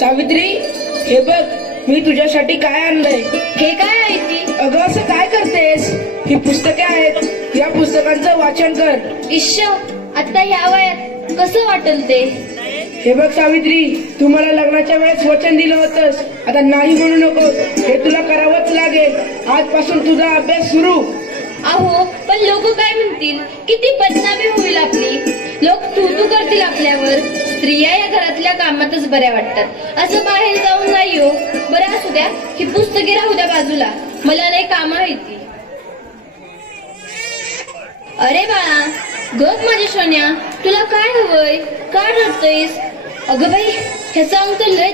सावित्री, हे बघ मी तुझ्यासाठी काय आणलंय. हे काय आहे ती? अगं असं काय करतेस? ही पुस्तके आहेत, या पुस्तकांचं वाचन कर. इश्श, आता ह्या वयात कसं वाटेल ते? हे बघ सावित्री, तू मला लग्नाच्या वेळेस वचन दिलं होतंस, आता नाही म्हणू नकोस. हे तुला करावंच लागेल. आजपासून तुझा अभ्यास सुरू. अहो, पण लोक काय म्हणतील? किती बदनामी होईल आपली. लोक तू करतील आपल्यावर. स्त्रिया या घरातल्या कामातच बऱ्या वाटतात, असं बाहेर जाऊन नाही हो. बरं असू द्या, ही पुस्तके राहू द्या बाजूला, मला नाही कामं आहेत ती. अरे बाळा, गप माझ्या सोन्या, तुला काय हवंय? का रडतोयस? अगं बाई, ह्याचा अंक लय